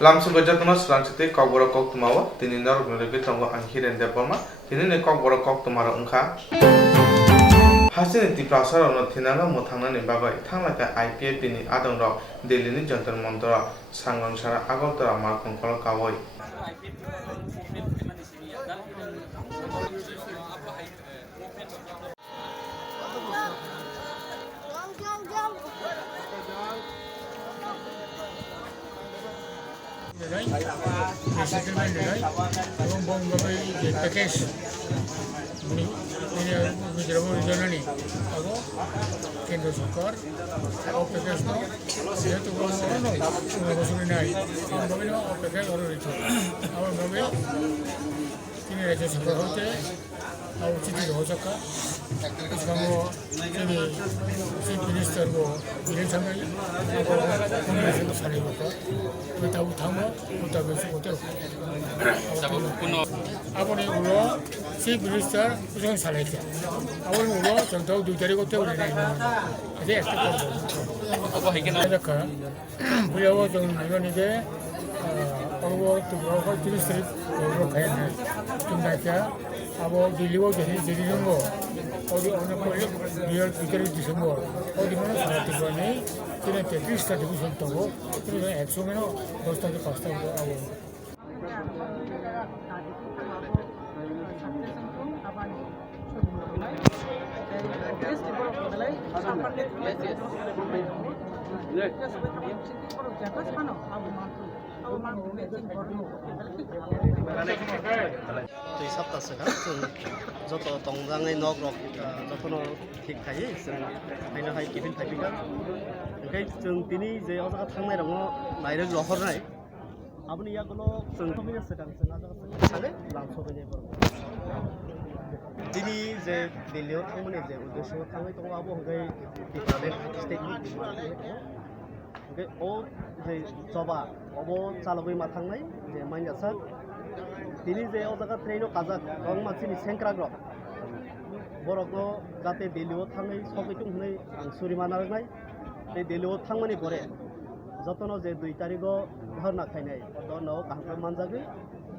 Lamsu Gojatuna Swrangchati Kokborok Koktwma tini nor gulebe tongo anghiren deporma tini ne Kokborok Koktwma ro ungkha hasini tiprasar ono thinanga muthangna ni bagai thangla ka IPF ni adong rok Delhi ni Jantar Mantar Swrangchati Agartala markhong kol kawoi settlement nilai bom package ini Gujarat regional ni ago kendra sarkar package no jehetu bosuri nai mobil package oro ritu our mobil kini rajya sarkar hote au chiti ho saka ismo kini chief minister go ile sangai ko sari ko kita utama kita besok hotel apone ulo chief minister kusang salai ke awal ulo contoh 2 tarik hotel udah naik jadi ekspor apa hikena ada kan beliau jong ini ke Kokborok tu berapa jenis trip Kokborok kaya ni tunda kya abo diliwo jadi nunggu odi orang kaya dia pikir di semua odi mana salah tu ni kena Tetris tadi pun tahu terus ekso mana dosta ke pasta itu abo Tuy sắp tới sớm, do tổ tổng ra ngay nóc rồi, do con nó thịt thấy, hay là hay kịp phải bị cắt. Cái trường tí ní giờ ở thằng này nó lại được rõ hơn này. Áp ní cái nó trường không biết sẽ làm sao đấy, làm sao bây giờ. Tí ní giờ để liệu thằng này giờ udah số thằng ấy tung abo cái thịt đấy, statement cái ô giờ coba, abo calowi matang này, giờ main jasad. Tini je o jaga train o kajak rong mansini sengkragrok borokno jate delio thangai sokitung hnai suri manarnai te delio thangmani pore jotono je 2 tariko dharna khainai dono kahka manjagui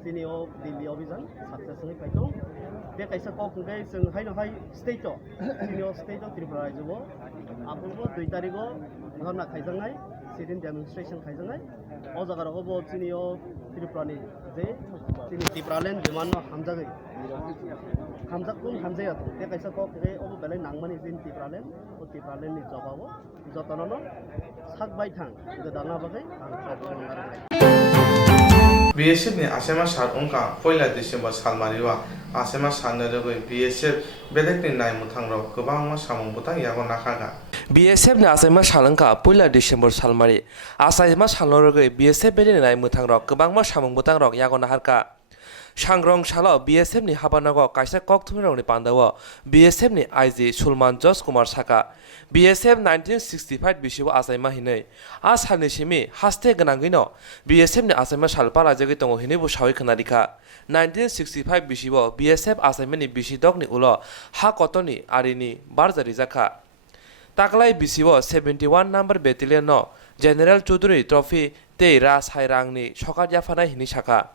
tini o delhi abhijan successfully paitong te kaisa kok ngai jeng haino hai state o tini o state o tripura raijubo apurbo 2 tariko dharna khaijangai sidin demonstration khaijangai o jaga rogo tini o tripurani je tini tripuralen bimanno hamjagai hamjakun hamjaya te kaisa kok ge o belai nangmani jin tripuralen o tripuralen ni jobabo jotonono sakbai thang gedana bagai ang sabungarai BSF ni asema sar ungka poila December salmariwa asema sanaroi BSF bedekni nai muthang rok gobangma samung butang yago nakaga BSF ni asema salangka poila December salmari asema salnoroi BSF bedekni nai muthang rok gobangma samung butang rok yago naharka Sangrong Shala BSF ni habanago kaisa Koktwma ni pandawo BSF ni IG Sulman Jos Kumar Saka BSF 1965 bisibo asaima hinai a salni simi haste ganangino BSF ni asaima salpara jagi tongo hinai bu sawi khanarika 1965 bisibo BSF asaima ni bisidok ni ulo ha kotoni arini barjari jaka taklai bisibo 71 number battalion no General Choudhury trophy te ra sairang ni sokat yafana hini saka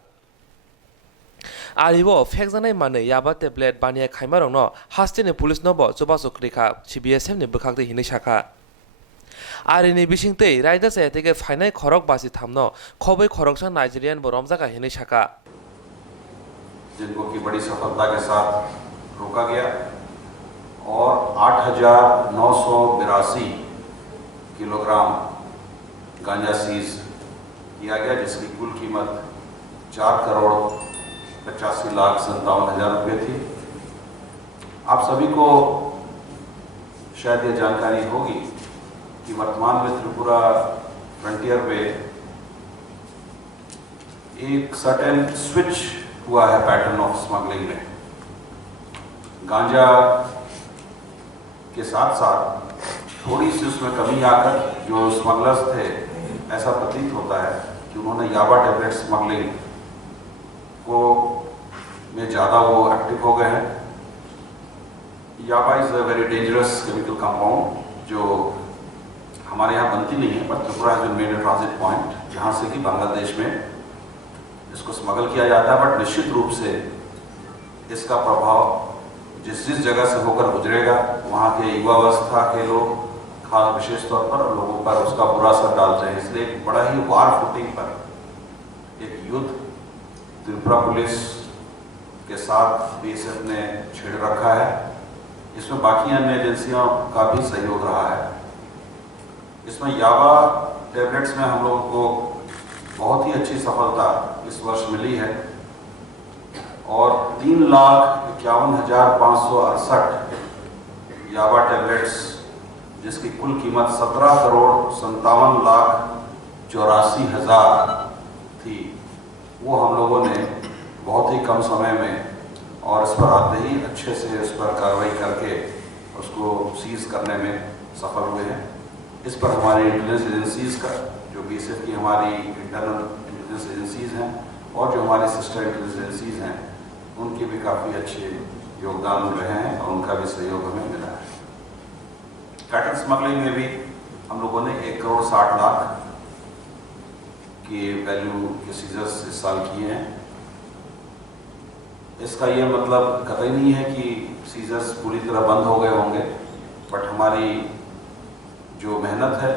Aribo fekjanai mane yaba tablet baniya khaimarong no hastini police nobo choba chokrika CBSF ni bukhakte hini saka Arini bisingtei raida sayatege fainai khorok basi thamno khoboi khoroksa Nigerian bo romjaka hini saka जिनको की बड़ी सफलता के साथ रोका गया और 8,982 kilogram गांजा सीज किया गया जिसकी कुल कीमत 4,85,57,000 रुपये थी। आप सभी को शायद ये जानकारी होगी कि वर्तमान में त्रिपुरा फ्रंटियर पे एक सर्टेन स्विच हुआ है पैटर्न ऑफ स्मगलिंग में। गांजा के साथ साथ थोड़ी सी उसमें कमी आकर जो स्मगलर्स थे ऐसा प्रतीत होता है कि उन्होंने याबा टेबलेट स्मगलिंग को में ज़्यादा वो एक्टिव हो गए हैं। Yaba is a very dangerous chemical compound जो हमारे यहाँ बनती नहीं है, पर Tripura has been made a transit point जहाँ से कि बांग्लादेश में इसको स्मगल किया जाता है। बट निश्चित रूप से इसका प्रभाव जिस जिस जगह से होकर गुजरेगा वहाँ के युवावस्था के लोग खास विशेष तौर पर लोगों पर उसका बुरा असर डालते हैं। इसलिए एक बड़ा ही वार फुटिंग पर एक युद्ध त्रिपुरा पुलिस के साथ बीएसएफ ने छेड़ रखा है। इसमें बाकी अन्य एजेंसियों का भी सहयोग रहा है। इसमें याबा टैबलेट्स में हम लोगों को बहुत ही अच्छी सफलता इस वर्ष मिली है और 3,51,568 याबा टैबलेट्स जिसकी कुल कीमत 17,57,84,000 थी, वो हम लोगों ने बहुत ही कम समय में और इस पर आते ही अच्छे से इस पर कार्रवाई करके उसको सीज करने में सफल हुए हैं। इस पर हमारी इंटेलिजेंस एजेंसीज़ का जो बीएसएफ की हमारी इंटरनल इंटेलिजेंस एजेंसीज़ हैं और जो हमारी सिस्टर इंटेलिजेंस एजेंसीज़ हैं उनके भी काफ़ी अच्छे योगदान रहे हैं और उनका भी सहयोग हमें मिला है। कैटल स्मगलिंग में भी हम लोगों ने 1,60,00,000 के वैल्यू के सीजर्स इस साल किए हैं। इसका ये मतलब कतई नहीं है कि सीजर्स पूरी तरह बंद हो गए होंगे, बट हमारी जो मेहनत है,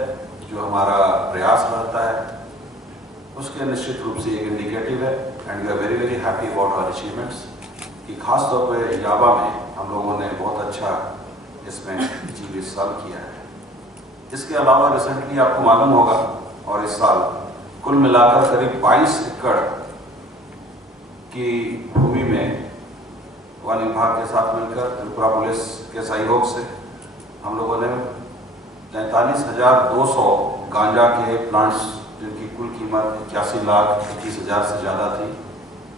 जो हमारा प्रयास रहता है, उसके निश्चित रूप से एक इंडिकेटिव है and we are very very happy about our achievements कि खास तौर पे याबा में हम लोगों ने बहुत अच्छा इसमें अचीव इस साल किया है। इसके अलावा रिसेंटली आपको मालूम होगा और इस साल कुल मिलाकर करीब 22 एकड़ की भूमि में वन विभाग के साथ मिलकर त्रिपुरा पुलिस के सहयोग से हम लोगों ने 43,200 गांजा के प्लांट्स जिनकी कुल कीमत 81,21,000 से ज़्यादा थी,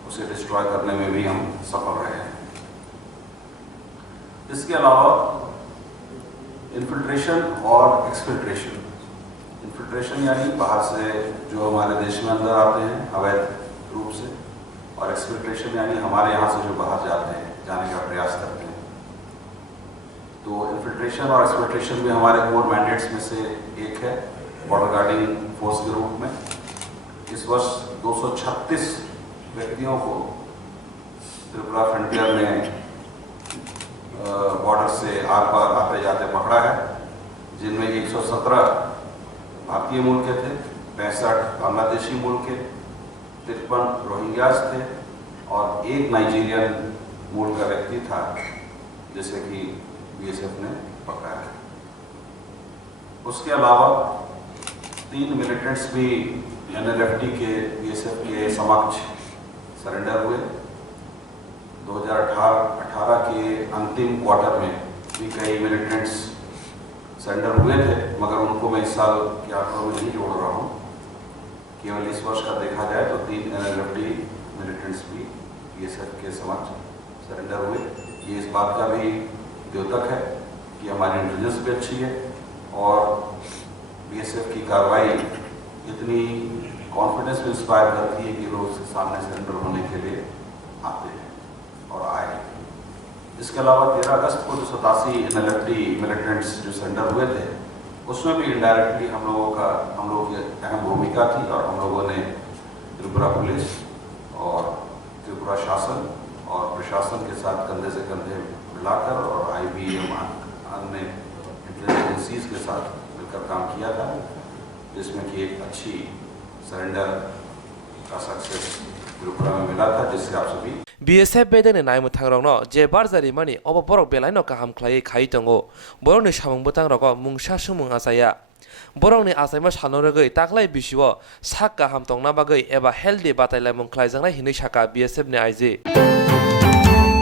उसे डिस्ट्रॉय करने में भी हम सफल रहे हैं। इसके अलावा इन्फिल्ट्रेशन और एक्सफिल्ट्रेशन। इन्फिल्ट्रेशन यानी बाहर से जो हमारे देश में अंदर आते हैं अवैध रूप से, और एक्सफिल्ट्रेशन यानी हमारे यहाँ से जो बाहर जाते हैं, जाने का प्रयास करते हैं। तो इन्फिल्ट्रेशन और एक्सफिल्ट्रेशन भी हमारे कोर मैंडेट्स में से एक है बॉर्डर गार्डिंग फोर्स के रूप में। इस वर्ष 236 व्यक्तियों को त्रिपुरा फ्रंटियर ने बॉर्डर से आर पार आते जाते पकड़ा है, जिनमें 117 भारतीय मूल के थे, 65 बांग्लादेशी मूल के, 53 रोहिंग्यास थे और एक नाइजीरियन मूल का व्यक्ति था जिसे कि बीएसएफ ने पकड़ा है। उसके अलावा 3 मिलिटेंट्स भी एनएलएफटी के बीएसएफ के समक्ष सरेंडर हुए। 2018 के अंतिम क्वार्टर में भी कई मिलिटेंट्स सरेंडर हुए थे, मगर उनको मैं इस साल के आंकड़ों में नहीं जोड़ रहा हूँ। केवल इस वर्ष का देखा जाए तो 3 एनएलएफटी मिलिटेंट्स भी बीएसएफ के समक्ष सरेंडर हुए। ये इस बात का भी द्योतक है कि हमारी इंटेलिजेंस भी अच्छी है और बीएसएफ की कार्रवाई इतनी कॉन्फिडेंस में इंस्पायर करती है कि लोग उसके सामने सरेंडर होने के लिए आते हैं और आए। इसके अलावा 13 अगस्त को जो 87 एनएलएफटी मिलिटेंट्स जो सरेंडर हुए थे, उसमें भी इनडायरेक्टली हम लोगों की अहम भूमिका थी और हम लोगों ने त्रिपुरा पुलिस और त्रिपुरा शासन और प्रशासन के साथ कंधे से कंधे मिलाकर और आईबीएम अन्य इंटेलिजेंस एजेंसीज के साथ मिलकर काम किया था, जिसमें कि एक अच्छी सरेंडर का सक्सेस त्रिपुरा में मिला था, जिससे आप सभी BSF बेदने नायमु थांग्रंगनो जे बारजारि मानि अब बरक बेलायनो गाहाम ख्लायै खायै दंगो बरकनि सामुंबो तांग्रगो मुंसा सुमुं आसाया बरकनि आसायमा सानरगै ताख्लाय बिसिव साक गाहाम तंगना बागै एबा हेल्दी बातायलायमुं ख्लायजांनाय हिनै साका BSF नि आइजे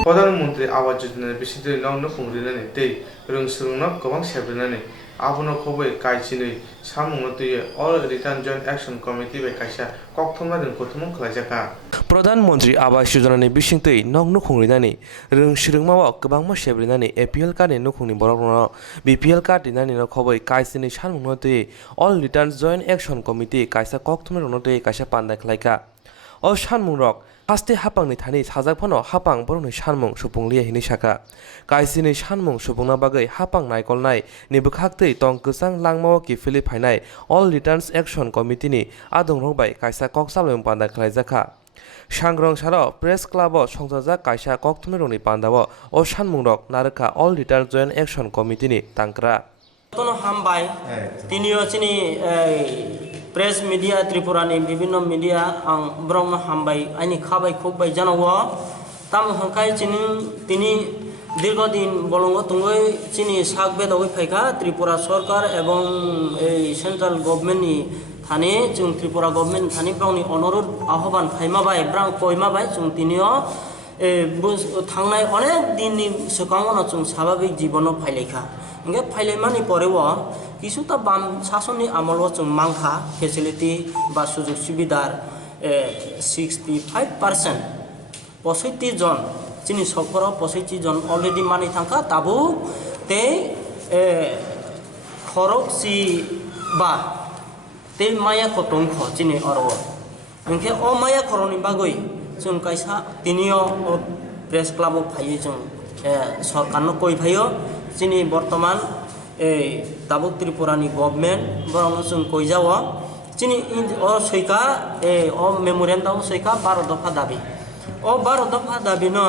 प्रधानमंत्री आवास योजना बिसिदि नौनो खुंग्रिनानै दै रोंसुरुंनो गोबां सेब्रिनानै आबुनो खबै काइचिनै सामुंनो दैयो all return joint action committee बाय काइसा कक्तमा रोंखथुमुं ख्लायजाका प्रधानमंत्री आवास योजनानि बिसिंतै नंनो खुंग्रिनानै रोंसिरुंमाव गोबांमा सेब्रिनानै APL कार्डनि नखुंनि बरकनो BPL कार्ड दिनानि खबै काइचिनै सामुंनो दैयो all return joint action committee काइसा कक्तमा रोंनो दैयो काइसा पान्दाय ख्लायका अ सानमुंरक haste hapang ni thani sajak phano hapang boroni sanmung supunglia hini saka kaisini sanmung supungna bagai hapang naikol nai ni bukhaktei tong kusang langmo ki philip hainai all returns action committee ni adong rongbai kaisa koksalong panda khlaijaka Swrangchati press club o songjak kaisa Koktwma ni pandao o sanmungrok narka all return joint action committee ni tangkra tono hambai tinio chini press media Tripura ni bibinno media ang brong hambai ani khabai khokbai janawo tam hangkai chini tini দীর্ঘদিন বলঙ্গ তুঙ্গই চিনি সাকবে দগৈ ফাইকা ত্রিপুরা সরকার এবং এই central গভর্নমেন্টনি Thani जों Tripura government Thani brownie অনুরোধ আহ্বান ফাইমাবাই ব্রাং কইমাবাই जों তিনিও থাংনাই অনেক দিননি সকামনা जों স্বাভাবিক জীবন ফাইলাইখা ইংগে ফাইলাইমানি পরেও কিছুটা বাম শাসননি আমলও जों মাংখা ফেসিলিটি বা সুযোগ সুবিধার 65% 65 জন chini sokoro posisi jon already mani thangka tabu te khorok si ba te maya khotong kho chini oro engke o maya khoroni bagoi chung kaisa tinio press club o phai chung sarkar no koi phaio chini bortoman tabuk Tripura ni government borong chung koi jawo chini o soika o memorandum soika 12 দফা দাবি ও 12 দফা দাবি ন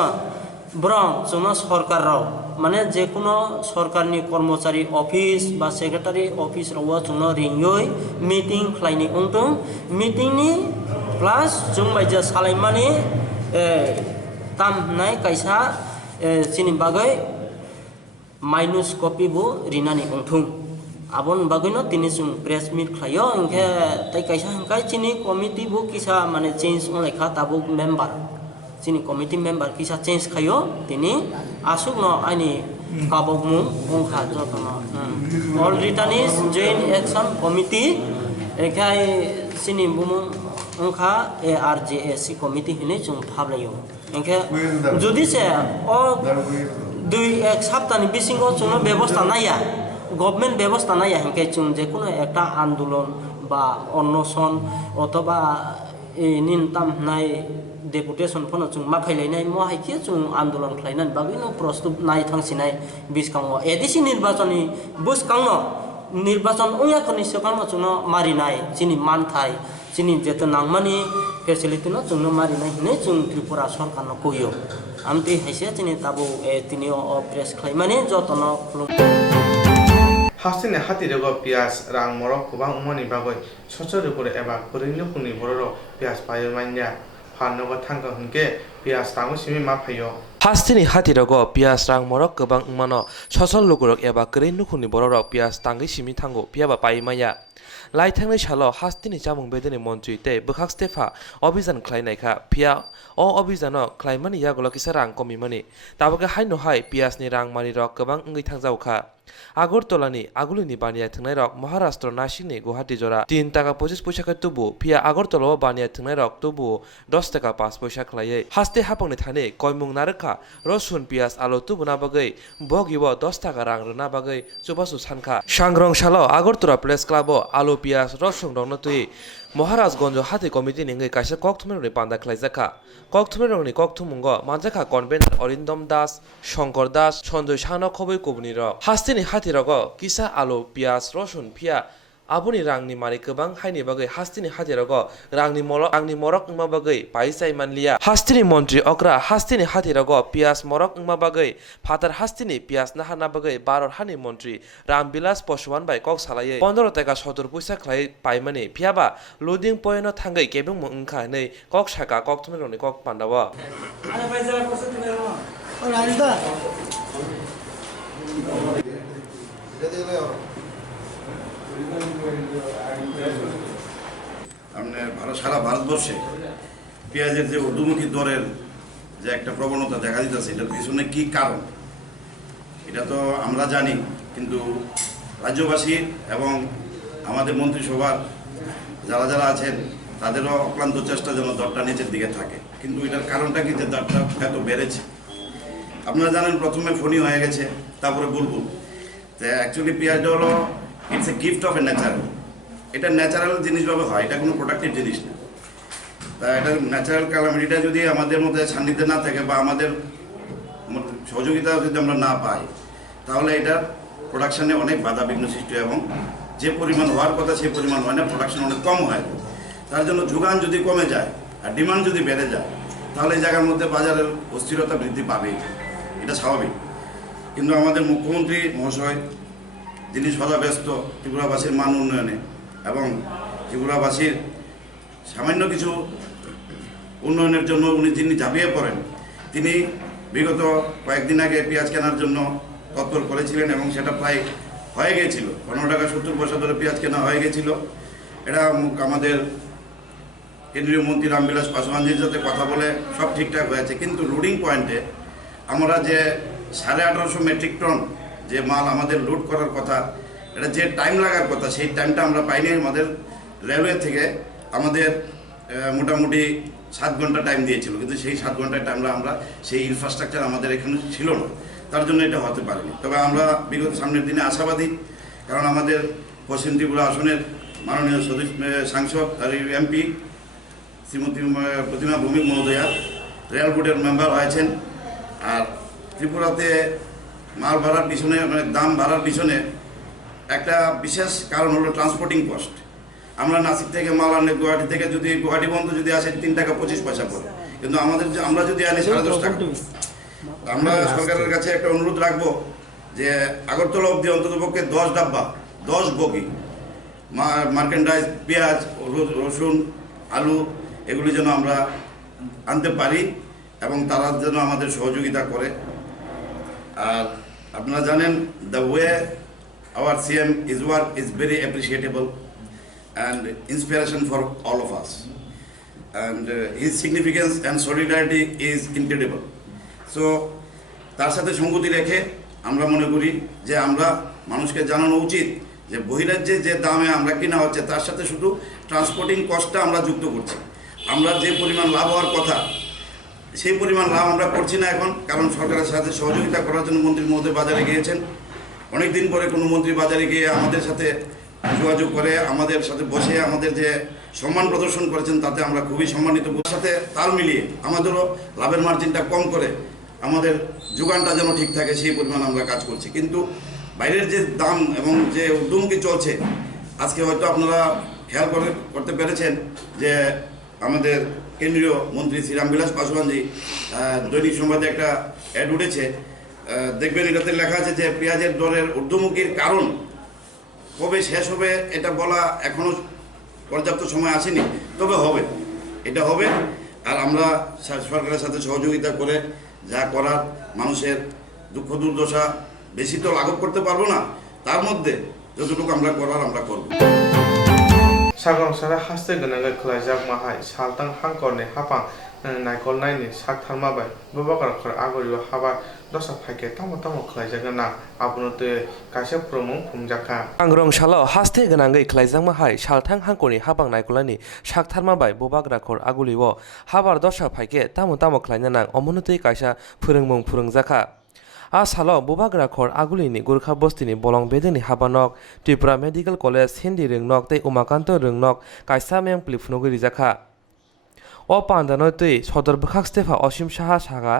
Brong जोंना সরকার রাও মানে যে কোনো সরকারনি কর্মচারী অফিস বা সেক্রেটারি অফিস রাও जोंना রিংয়ই মিটিং খাইনি উংtung মিটিংনি প্লাস जों बायजा सालायमानि तामनाय कायसा चिनि बागै माइनुस कपि बु रिनानि उंtung abon bagino tini जों प्रेस मीट खायो इंखे तै कायसा हंकाय चिनि कमिटि बु किसा माने चेंज लेखा ताबु member chini committee member kisa change khayo tini asuk no ani kabogmu ongkha jotono all returnees joint action committee ekai chini bumung ongkha ARJAC committee hine chung phablayo engke jodi se o dui ek saptani bisingo chung ব্যবস্থা naya government ব্যবস্থা naya hengke chung je kono ekta andolon ba অনশন অথবা nin tam nai deputation phono chung ma phailainai mo haikhe chung andolon khlainan bagino প্রস্তুত নাই thangsinai biskango edisi nirbachoni buskangno nirbachon oya khoni sekangno chung marinai chini manthai chini jeto nangmani facility no chung marinai hine chung Tripura sarkar no koyo amti haise chini tabu tinio press khlaimani jotono Hasine hati rego pias rang morok kubang umoni bagoi sochori kore eba korinno kuni bororo pias payo manya phannogo thangka hunke pias tango simi ma phayo Hastini hati rogo pias rang morok kebang umano sosol lugurok eba kerin nukhuni bororok pias tangi simi thango piaba paimaya lai thangnai salo hastini chamung bedeni montri te bukhak stefa obhijan khlainaikha pia o obhijano khlaimani yagolo kisa rang komimani taboke haino hai pias ni rang mani rok kebang ngai thangjauka Agortolani agulini baniya thngnai rok Maharashtra Nashikni Guwahati jora 3 taka 25 paisa ka tubu pia Agortala baniya thngnai rok tubu 10 taka 5 paisa khlaiye haste hapangni thani koimung narkha rosun pias alo tubuna bagai bogibo 10 taka rang runa bagai chubasu sankha Swrangchati Agortala Press Club alo pias rosun rongno tui Maharashganj hati committee ningai kaisa Koktwma ni panda khlaijaka Koktwma ni Koktwmungo manjaka convener Orindom Das Shankar Das Sanjoy Shano khoboi kobuni rok hastini hati rogo kisa alo pias rosun pia abuni rangni mari kebang haini bagai hastini hati rogo rangni morok ngma bagai paisai manlia hastini montri okra hastini hati rogo pias morok ngma bagai phatar hastini pias nahana bagai baror hani montri Rambilas Poswan bai kok salaye 15 taka 70 paisa khlai paimani phiaba loading point no thangai kebung mungkha nei kok saka Koktwma ni kok pandawa ana paisala kosa tinero ora alda আপনার সারা ভারতবর্ষে পেঁয়াজের যে ঊর্ধ্বমুখী দরের যে একটা প্রবণতা দেখা দিতেছে এটার পিছনে কি কারণ এটা তো আমরা জানি কিন্তু রাজ্যবাসী এবং আমাদের মন্ত্রিসভার যারা যারা আছেন তাদেরও অক্লান্ত চেষ্টা যেন দরটা নিচের দিকে থাকে কিন্তু এটার কারণটা কি যে দরটা এত বেড়েছে আপনারা জানেন প্রথমে ফনি হয়ে গেছে তারপরে বুলবুল তো অ্যাকচুয়ালি পেঁয়াজটা হলো it's a gift of a natural এটা ন্যাচারাল জিনিসভাবে হয় এটা কোনো প্রোডাক্টিভ জিনিস না তা এটা ন্যাচারাল ক্যালামিটিটা যদি আমাদের মধ্যে সান্নিধ্যে না থাকে বা আমাদের সহযোগিতা যদি আমরা না পাই, তাহলে এটা প্রোডাকশানে অনেক বাধা বিঘ্ন সৃষ্টি হয় এবং যে পরিমাণ হওয়ার কথা সেই পরিমাণ হয় না, প্রোডাকশন অনেক কম হয়। তার জন্য যোগান যদি কমে যায় আর ডিমান্ড যদি বেড়ে যায়, তাহলে এই জায়গার মধ্যে বাজারের অস্থিরতা বৃদ্ধি পাবেই, এটা স্বাভাবিক। কিন্তু আমাদের মুখ্যমন্ত্রী মহাশয়, যিনি সদা ব্যস্ত ত্রিপুরাবাসীর মান উন্নয়নে এবং ত্রিপুরাবাসীর সামান্য কিছু উন্নয়নের জন্য যিনি ঝাঁপিয়ে পড়েন, তিনি বিগত কয়েকদিন আগে পেঁয়াজ কেনার জন্য তৎপর করেছিলেন এবং সেটা প্রায় হয়ে গিয়েছিল। 15 টাকা 70 পয়সা ধরে পেঁয়াজ কেনা হয়ে গেছিল। এটা আমাদের কেন্দ্রীয় মন্ত্রী রামবিলাস পাসওয়ানজির সাথে কথা বলে সব ঠিকঠাক হয়েছে। কিন্তু লোডিং পয়েন্টে আমরা যে 1850 মেট্রিক টন যে মাল আমাদের লোড করার কথা, এটা যে টাইম লাগার কথা সেই টাইমটা আমরা পাইনি। আমাদের রেলওয়ে থেকে আমাদের মোটামুটি 7 ঘন্টা টাইম দিয়েছিল, কিন্তু সেই 7 ঘন্টার টাইমটা আমরা সেই ইনফ্রাস্ট্রাকচার আমাদের এখানে ছিল না, তার জন্য এটা হতে পারেনি। তবে আমরা বিগত সামনের দিনে আশাবাদী, কারণ আমাদের পশ্চিম ত্রিপুরা আসনের মাননীয় সাংসদ আর এমপি শ্রীমতী প্রতিমা ভৌমিক মহোদয়া রেল বোর্ডের মেম্বার হয়েছেন। আর ত্রিপুরাতে মাল ভাড়ার পিছনে মানে দাম বাড়ার পিছনে একটা বিশেষ কারণ হলো ট্রান্সপোর্টিং কস্ট। আমরা নাসিক থেকে মাল আনলে গুয়াহাটি থেকে যদি গুয়াহাটি পর্যন্ত যদি আসে 3 টাকা 25 পয়সা পড়ে, কিন্তু আমরা যদি আনি 10.5 টাকা। আমরা সরকারের কাছে একটা অনুরোধ রাখবো যে আগরতলা অবধি অন্ততপক্ষে 10 ডাব্বা 10 বগি মার্কেন্ডাইজ পেঁয়াজ, রসুন, আলু এগুলি যেন আমরা আনতে পারি এবং তারা যেন আমাদের সহযোগিতা করে। আর আপনারা জানেন the way our CM is work is very appreciatable and inspiration for all of us, and his significance and solidarity is incredible. So তার সাথে সঙ্গতি রেখে আমরা মনে করি যে আমরা মানুষকে জানানো উচিত যে বহিরাজ্যে যে দামে আমরা কিনা হচ্ছে তার সাথে শুধু ট্রান্সপোর্টিং কস্টটা আমরা যুক্ত করছি। আমরা যে পরিমাণ লাভ হওয়ার কথা সেই পরিমাণ লাভ আমরা করছি না এখন, কারণ সরকারের সাথে সহযোগিতা করার জন্য মন্ত্রী মহোদয় বাজারে গিয়েছেন। অনেকদিন পরে কোনো মন্ত্রী বাজারে গিয়ে আমাদের সাথে যোগাযোগ করে আমাদের সাথে বসে আমাদের যে সম্মান প্রদর্শন করেছেন তাতে আমরা খুবই সম্মানিত। সাথে তাল মিলিয়ে আমাদেরও লাভের মার্জিনটা কম করে আমাদের যোগানটা যেন ঠিক থাকে সেই পরিমাণ আমরা কাজ করছি। কিন্তু বাইরের যে দাম এবং যে ঊর্ধ্বমুখী চলছে, আজকে হয়তো আপনারা খেয়াল করতে পেরেছেন যে আমাদের কেন্দ্রীয় মন্ত্রী শ্রী রামবিলাস পাসওয়ানজি দৈনিক সংবাদে একটা অ্যাড উঠেছে, দেখবেন এটাতে লেখা আছে যে পেঁয়াজের দরের ঊর্ধ্বমুখীর কারণ কবে শেষ হবে এটা বলা এখনও পর্যাপ্ত সময় আসেনি, তবে হবে, এটা হবে। আর আমরা সরকারের সাথে সহযোগিতা করে যা করার, মানুষের দুঃখ দুর্দশা বেশি তো লাঘব করতে পারবো না, তার মধ্যে যতটুকু আমরা করার আমরা করব। সাগরংসারা হাসতে গোনাঙ্গা খোলাইজাক মাহাই সালতাং হাংকরনি হাপাং নাইকল নাইনি সাক থারমাবাই ববাকারখর আগরিও হাবা দশা ফাইকে তামো তামো খোলাইজাগা না আবুনতে কাইসা প্রমুং ফুমজাকা सांग्रंशालाव हास्ते गोनाङै ख्लायजांमा हाय सालथां हांखरनि हाबां नायखलानि साकथारमाबाय बबाग्राखर आगुलिओ हाबार दशा फाइके तामो तामो ख्लायनानां अमनुतै काइसा फोरोंमुं फोरोंजाखा आ सालाव बबाग्राखर आगुलिनि गुरखा बस्तिनि बलं बेदेनि हाबानक त्रिपुरा मेडिकेल कलेज हिन्दी रोंनक तै उमाकान्त रोंनक काइसा में प्लिफुनुगै रिजाखा अ पान्दानतै सदर बखाक स्टेफा असिम साहा सागा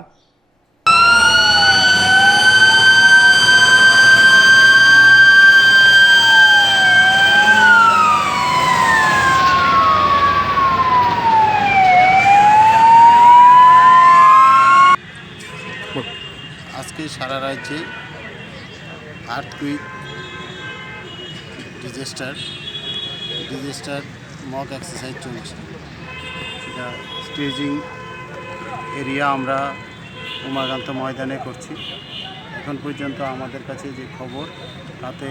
আজকে সারা রাজ্যে আর্থকুইক ডিজাস্টার মক এক্সারসাইজ চলছে। এটা স্টেজিং এরিয়া আমরা উমাকান্ত ময়দানে করছি। এখন পর্যন্ত আমাদের কাছে যে খবর, তাতে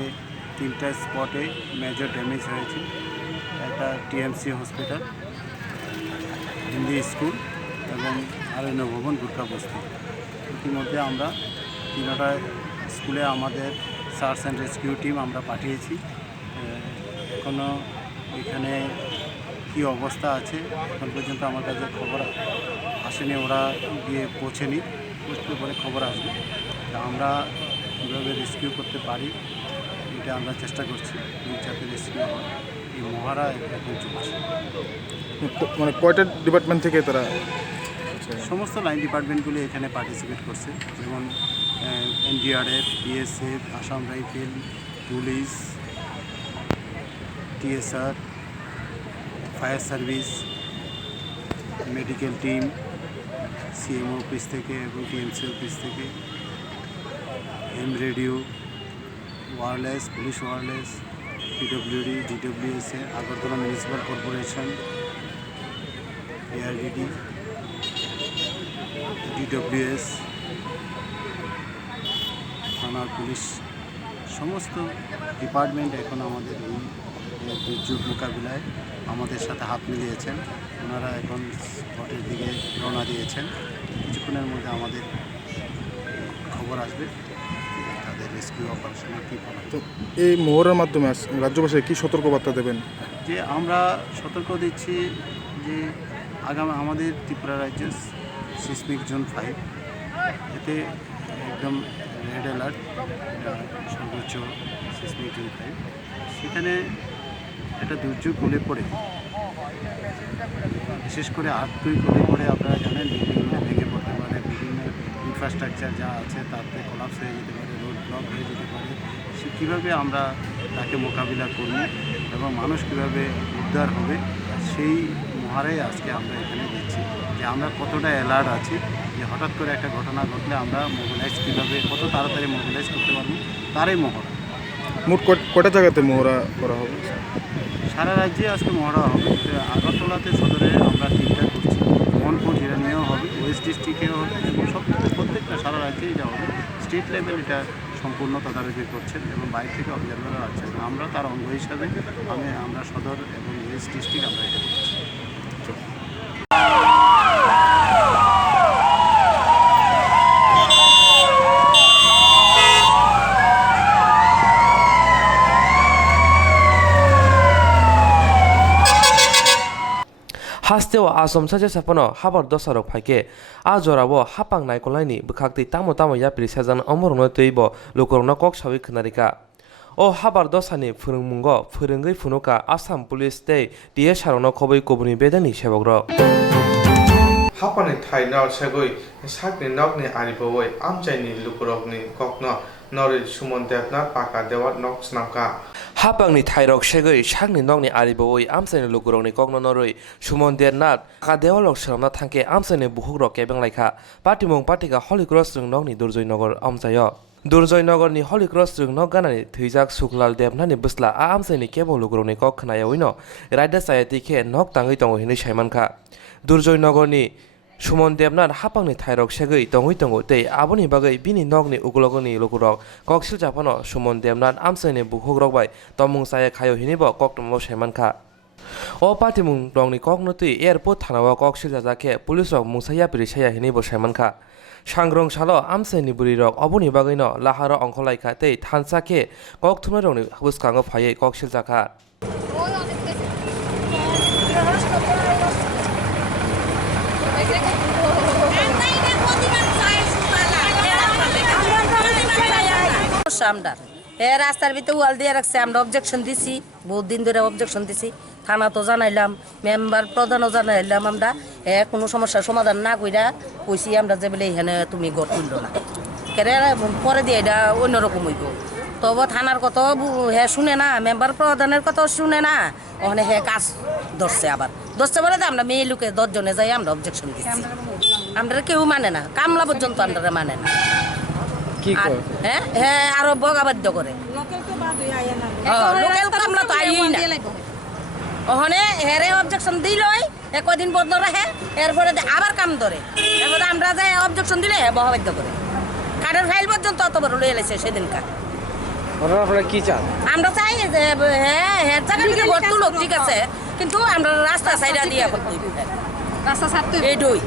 3টা স্পটে মেজর ড্যামেজ হয়েছে। একটা টিএমসি হসপিটাল, হিন্দি স্কুল এবং আরণ্য ভবন গুটকা বস্তি। ইতিমধ্যে আমরা 3টা স্কুলে আমাদের সার্চ অ্যান্ড রেস্কিউ টিম আমরা পাঠিয়েছি। এখনও এখানে কী অবস্থা আছে এখন পর্যন্ত আমার কাছে খবর আসেনি, ওরা গিয়ে পৌঁছেনি, পৌঁছতে পরে খবর আসবে। তা আমরা কীভাবে রেস্কিউ করতে পারি এটা আমরা চেষ্টা করছি, যাতে রেস্কিউ হয়। এই মহড়া এখন চলছে। মানে কয়টা ডিপার্টমেন্ট থেকে তারা সমস্ত লাইন ডিপার্টমেন্টগুলি এখানে পার্টিসিপেট করছে, যেমন NDRF, BSF, Assam rifle, police, TSR, fire service, medical team, CMO office থেকে এবং টিএমসি অফিস থেকে, M radio, wireless, police wireless, PWD, DWSA, Agartala municipal corporation, ARDD, DWS, থানার পুলিশ, সমস্ত ডিপার্টমেন্ট এখন আমাদের এই দুর্যোগ মোকাবিলায় আমাদের সাথে হাত মিলিয়েছেন। ওনারা এখন স্পটের দিকে রওনা দিয়েছেন। কিছুক্ষণের মধ্যে আমাদের খবর আসবে তাদের রেস্কিউ অপারেশনে কী করা। তো এই মহড়ার মাধ্যমে রাজ্যবাসীকে কী সতর্কবার্তা দেবেন? যে আমরা সতর্ক দিচ্ছি যে আগামী আমাদের ত্রিপুরা রাজ্য সিসমিক জোন 5, এতে একদম রেড অ্যালার্ট, সর্বোচ্চ সিসমিক জোন 5। সেখানে একটা দুর্যোগ হলে পড়ে, বিশেষ করে আর্থকুইক হলে পড়ে আপনারা জানেন বিল্ডিংগুলো ভেঙে পড়তে পারে, বিভিন্ন ইনফ্রাস্ট্রাকচার যা আছে তাতে কোলাপস হয়ে যেতে পারে, রোড ব্লক হয়ে যেতে পারে। সে কীভাবে আমরা তাকে মোকাবিলা করব এবং মানুষ কীভাবে উদ্ধার হবে, সেই মহড়াই আজকে আমরা এখানে দিচ্ছি যে আমরা কতটা অ্যালার্ট আছি, যে হঠাৎ করে একটা ঘটনা ঘটলে আমরা মোবিলাইজ কীভাবে কত তাড়াতাড়ি মোবিলাইজ করতে পারবো, তারই মহড়া। মোট কয়টা জায়গাতে মহড়া করা হবে? সারা রাজ্যে আজকে মহড়া হবে। আগরতলাতে সদরে আমরা 3টা করছি, মোহনপুর হিরানিয়াও হবে, ওয়েস্ট ডিস্ট্রিক্টেও হবে এবং প্রত্যেকটা সারা রাজ্যেই যা হবে। স্টেট লেভেল এটা সম্পূর্ণ তদারকি করছেন এবং বাইরে থেকে অবজারভারও আছেন। আমরা তার অঙ্গ হিসাবে আমরা সদর এবং ওয়েস্ট ডিস্ট্রিক্ট আমরা এটা করছি। হাস্তেও আসম সাজে সাপনো হাবার দশারক ফাইকে আজরাবো হাপাং নাইকলাইনি বখাকতি তামো তামো ইয়াপ্রি সাজান অমরনো তৈব লোকরনো কক সাবি খনারিকা ও হাবার দশানি ফোরংমুঙ্গ ফোরংগৈ ফুনুকা আসাম পুলিশ তে ডিএ সারনো খবৈ কবুনি বেদানি সেবগ্র হাপানি থাই নাও সেগৈ সাকনি নকনি আরিবৈ আমচাইনি লুকুরকনি ককনো নরি সুমন দেবনাথ পাকা দেওয়াত নক স্নামকা হাপাংনি থাইরক সেগৈ সাকনি নকনি আরিবৈ আমচাইনি লুকুরকনি ককনো নরৈ সুমন দেবনাথ পাকা দেওয়ালক সেরমনা থাংকে আমচাইনি বুহুগ্রক কেবেংলাইখা পাটিমুং পাটিকা হলিক্রস রং নকনি দুর্জয়নगर আমচায় দুর্জয়নগরনি হলিক্রস রং নক গানানি থৈজাক সুকলাল দেবনানি বসলা আমচাইনি কেবল লুকুরকনি কক খনায়াवैनो रायदा सायातिखे नक ताङै तङो हिनै साइमानखा दुर्जयनगरनि सुमन देबनाथ हापांनि थाइरक सेगै तङै तङो तै आबनि बागै बिनि नगनि उगलगनि लुकुरक ककसिल जापानो सुमन देबनाथ आमसाइनि बुखग्रकबाय तमुं साया खायो हिनिबो कक्टमो साइमानखा ओ पाटिमुं दंनि ककनो तै एयारपोर्ट थानावा ककसिल जाजाखे पुलिस रक मुसाया पिरिसाया हिनिबो साइमानखा सांग्रं सालो आमसाइनि बुरिरक अबनि बागैनो लाहार अंखलाइखा तै थानसाखे कक्थुमना रंनि बुसकाङो फायै ककसिल जाखा আমরা রাস্তার ভিতরে ওয়াল দিয়ে রাখছে, আমরা অবজেকশন দিছি, বহুত দিন ধরে অবজেকশন দিছি, থানা তো জানাইলাম, মেম্বার প্রধানও জানাইলাম, আমরা কোনো সমস্যার সমাধান না কইরা কইছি আমরা যে বলে এখানে তুমি গড় তুললো না কেরে পরে দিয়ে এটা অন্যরকম হইব। তবে থানার কথা হ্যাঁ শুনে না, মেম্বার প্রধানের কথাও শুনে না, ওখানে হ্যাঁ কাজ ধরছে, আবার ধরছে বলে আমরা মেয়ে লোকে 10 জনে যাই আমরা অবজেকশন দিচ্ছি, আমরা কেউ মানে না, কামলা পর্যন্ত আমরা মানে না। হ্যাঁ হ্যাঁ আরো বগাবাদ্য করে লোকাল কামলা তো আইই না, ওখানে হেরে অবজেকশন দিলই কদিন বন্ধ রাখে, এরপরে আবার কাম ধরে, এরপরে আমরা যাই অবজেকশন দিলে বগাবাদ্য করে কার্ডের ফাইল পর্যন্ত অত বড় লয়ে এসেছে সেদিনকার। কি চান? আমরা চাই যে হ্যাঁ হ্যাঁ জায়গা ঘর তুলো ঠিক আছে, কিন্তু আমরা রাস্তা সাইডা দিয়ে এখন রাস্তা ছাড়তে এইটুই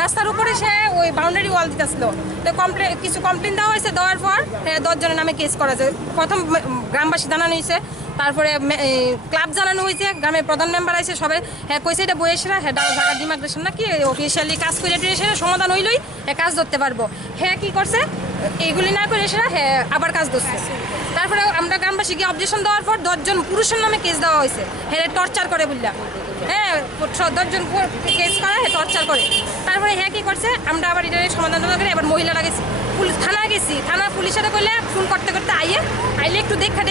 রাস্তার উপরে সে ওই বাউন্ডারি ওয়াল দিতেছিল, কিছু কমপ্লেন দেওয়া হয়েছে, দেওয়ার পর 10 জনের নামে কেস করা যায়। প্রথম গ্রামবাসী জানানো হয়েছে, তারপরে ক্লাব জানানো হয়েছে, গ্রামের প্রধান মেম্বার আছে সবাই, হ্যাঁ কইছে এটা বয়েসরা হ্যাঁ ঢাকা ডিমাগ্রেশন নাকি অফিসিয়ালি কাজ করে সমাধান হইলই কাজ ধরতে পারবো। হ্যাঁ কি করছে এইগুলি না করে সেটা হ্যাঁ আবার কাজ ধরছে। তারপরে আমরা গ্রামবাসী গিয়ে অবজেকশন দেওয়ার পর 10 জন পুরুষের নামে কেস দেওয়া হয়েছে, হ্যাঁ টর্চার করে বললা, হ্যাঁ 10 জন কেস করে টর্চার করে। তারপরে হ্যাঁ কি করছে, আমরা আবার এটা সমাধান করে এবার মহিলারা গেছি পুলিশ থানা গেছি, থানা পুলিশের করলে ফোন করতে করতে আইলে একটু দেখা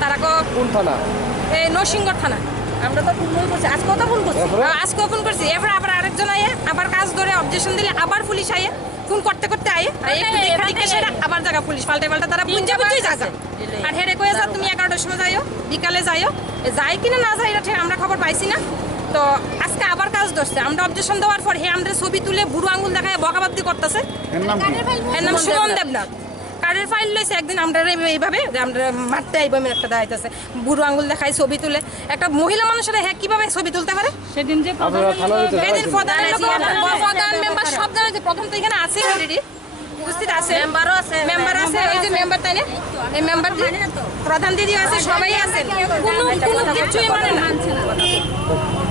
তারা কোন থানা? এই নরসিংগড় থানা। আমরা তো ফোন করছি, আজকেও তো ফোন করছি, আজকেও ফোন করছি। এরপর আবার আরেকজন আবার কাজ ধরে অবজেকশন দিলে আবার পুলিশ ফোন করতে করতে একটু দেখা সেটা আবার জায়গা পুলিশ পাল্টে তারা বুঝে জায়গা। আর হেরে কয়ে যা তুমি 11টার সময় যাইও, বিকালে যাইও, যাই কিনা না যাই এটা আমরা খবর পাইছি না। তো আজকে আবার কাজ ধরছে, আমরা অবজেকশন দেওয়ার পর আমাদের ছবি তুলে বুড়ো আঙুল দেখায় বকাবাদি করতেছে। এর নাম সুমন দেবনাথ। কার্ডের ফাইল লইছে একদিন আমরা এইভাবে আমরা মারতে আইব আমি একটা দাঁড়াইতেছে, বুড়ো আঙুল দেখাই ছবি তুলে। একটা মহিলা মানুষের হ্যাঁ কিভাবে ছবি তুলতে পারে? সেদিন যে প্রধান মেম্বার সব জানাচ্ছে, প্রথম তো এখানে আছে অলরেডি উপস্থিত আছে, মেম্বার আছে ওই যে মেম্বার, তাই না? এই মেম্বার প্রধান দিদি আছে, সবাই আছে, কোনো কিছুই মানে না,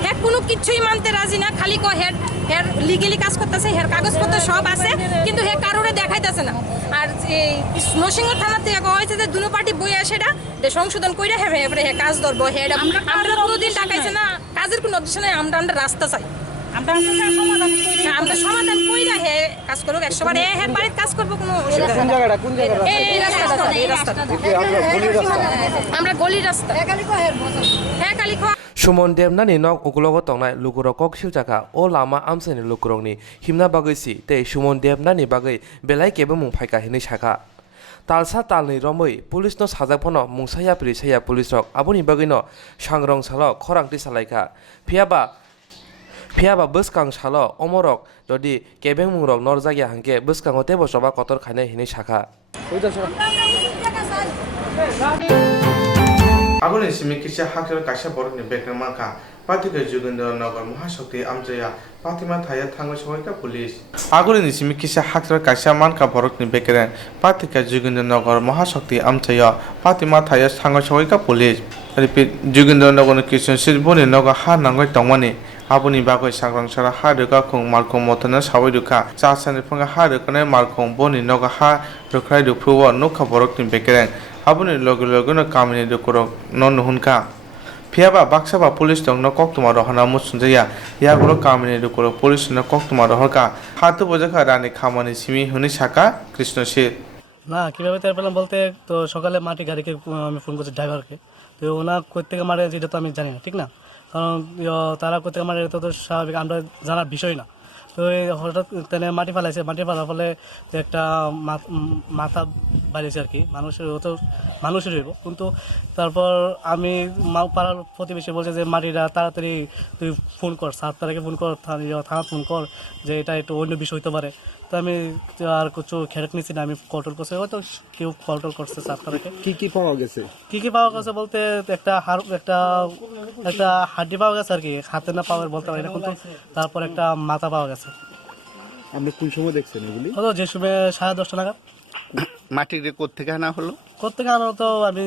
হ্যাঁ কোনো কিছুই মানতে রাজি না। খালি হেড লিগেলি কাজ করতেছে, হের কাগজপত্র সব আছে, কিন্তু হে কারোরে দেখাইতেছে না। আর এই নরসিংগড় থানার থেকে হয়েছে যে দুনো পার্টি বই আসে এটা সংশোধন করে হে কাজ ধরবো। আমরা কোনোদিন টাকাইছে না, কাজের কোনো উদ্দেশ্য নাই, আমরা রাস্তা চাই, আমরা সমাধান করি না। হে কাজ করুক 100 বার, হ্যাঁ বাড়ির কাজ করবো, কোনো আমরা গলির রাস্তা, হ্যাঁ কালী সুমন দেবনানি নক উকুলগ তংনাই লুকুরক কক siljaka o lama amsani lukurokni himna bagui si tei Sumon Debnani bagui belai kebo mung phaika hinui saka talsa talni romoi police no sajakphono mungsaya prisaya police rok aboni bagui no sangrong salo khorangti salaika phiaba buskang salo omorok jodi kebeng mungrok norjagya hangke buskango tebo soba kotor khainai hinui saka আগুনে সিমি কিসা হাকের কাশা বরকনি বেকনা মানকা পাতিকে যোগেন্দ্রনগর মহাশক্তি আমজয়া পাতিমা থায়া থাঙ্গো সবাইকা police আগুনে সিমি কিসা হাকের কাশা মানকা বরকনি বেকরেন পাতিকে যোগেন্দ্রনগর মহাশক্তি আমজয়া পাতিমা থায়া থাঙ্গো সবাইকা পুলিশ রিপিট যোগেন্দ্রনগর কৃষ্ণ শিরবনি নগর হা নাঙ্গই তংমানি aboni bagoi sangrangchara ha reka khong markhong motana sawai ruka chasani phanga ha rekane markhong boni noga ha rukrai rupruwa nokha borokni bekereng aboni logo no kamini rukorok non hunka phiaba baksaba police dong no Koktwma rohana musunjaya yagoro kamini rukorok police no Koktwma rohaka hatu bojaka rani khamani simi huni saka Krishna shir না কীভাবে টের পেলাম বলতে, তো সকালে মাটি গাড়িকে আমি ফোন করছি ড্রাইভারকে, তো ওনা কোথা থেকে মারে যেটা তো আমি জানি না, ঠিক না, কারণ তারা কোথা থেকে মারে এটা তো স্বাভাবিক, আমরা জানার বিষয় না। তো হঠাৎ তেনে মাটি ফেলাইছে, মাটি ফেলার ফলে একটা মাথা বাড়িয়েছে আর কি, মানুষের হইব। কিন্তু তারপর আমি পাড়ার প্রতিবেশী বলছে যে মাটিটা তাড়াতাড়ি তুই ফোন কর, 7 তারিখে ফোন কর, থানা ফোন কর, যে এটা একটু অন্য বিষয় হতে পারে। তো আমি আর কিছু খেরক নিচ্ছি না, আমি কন্ট্রোল করছি, হয়তো কেউ কন্ট্রোল করছে 7 তারিখে। কি পাওয়া গেছে? কি পাওয়া গেছে বলতে একটা হাড্ডি পাওয়া গেছে আর কি, হাতে না পাওয়ার বলতে পারি না, কিন্তু তারপর একটা মাথা পাওয়া গেছে। আপনি কোন সময় দেখছেন এগুলি? হলো যে সময় 10:30 নাগাদ। মাটির কোত্থেকে আনা হলো? কোত্থেকে আনা তো আমি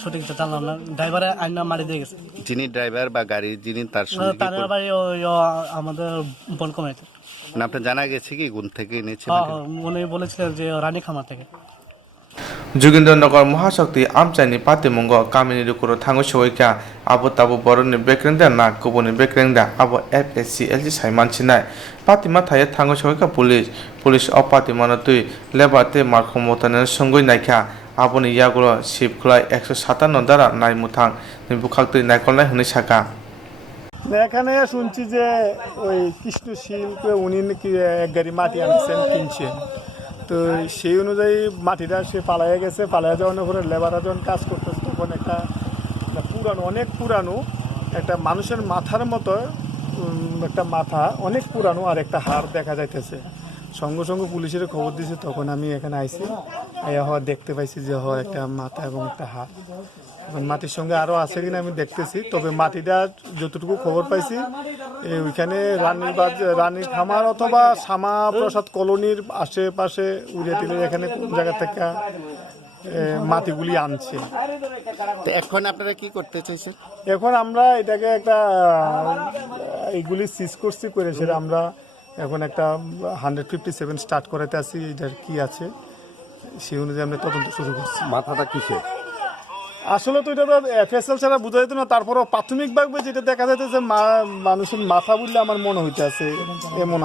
সঠিক জানলাম না, ড্রাইভারে আইনা মারি দিয়ে গেছে। যিনি ড্রাইভার বা গাড়ি যিনি তার বাড়ি আমাদের বনকমাইতে। আপনার জানা গেছে কি কোন থেকে এনেছে? উনি বলেছিলেন যে রানী খামার থেকে। যোগেন্দ্রনগর মহাশক্তি আমচাইনি পাতিমঙ্গ কামিনী রুকুরো থাঙ্গো সবাইকা আবো তাবো বরনি বেকরেংদা না কুবনি বেকরেংদা আবো FSCLG সাইমানছিনাই পাতিমা থায়ে থাঙ্গো সবাইকা পুলিশ অপাতিমানো তুই লেবাতে মার্কম মতনে সঙ্গই নাইখা আবনি ইয়াগুলো শিবখলাই 157 দ্বারা নাইমুথাং নিবুখাক্তি নাইকলনাই হুনি সাকা। এখানে শুনছি যে ওই কৃষ্ণশীলকে উনি নাকি এক গাড়ি মাটি আনছেন, কিনছেন, তো সেই অনুযায়ী মাটিটা সে পালাইয়া গেছে। পালাইয়া যাওয়ার পরে লেবাররা যখন কাজ করতেছে তখন একটা অনেক পুরানো একটা মানুষের মাথার মতো একটা মাথা অনেক পুরানো আর একটা হাড় দেখা যাইতেছে। সঙ্গে সঙ্গে পুলিশের খবর দিয়েছে, তখন আমি এখানে আইছি, দেখতে পাইছি যে একটা মাথা এবং একটা হাড়। মাটির সঙ্গে আরও আছে কিনা আমি দেখতেছি, তবে মাটিটা যতটুকু খবর পাইছি ওইখানে রানীর খামার অথবা শ্যামা প্রসাদ কলোনির আশেপাশে উড়িয়াটিলের এখানে কোন জায়গা থেকে মাটিগুলি আনছে। তো এখন আপনারা কি করতে চাইছেন? এখন আমরা এটাকে একটা এইগুলি সিজ করছি, করে সেটা আমরা এখন একটা 157 স্টার্ট করাতে আসি, এটার কি আছে সেই অনুযায়ী আমরা তদন্ত শুরু করছি। মাথাটা কিসে? আসলে তো এটা তো এফএসএল ছাড়া বোঝা যেত না, তারপরও প্রাথমিকভাবে যেটা দেখা যাচ্ছে যে মানুষের মাথা বললে আমার মনে হইতে আছে এমন।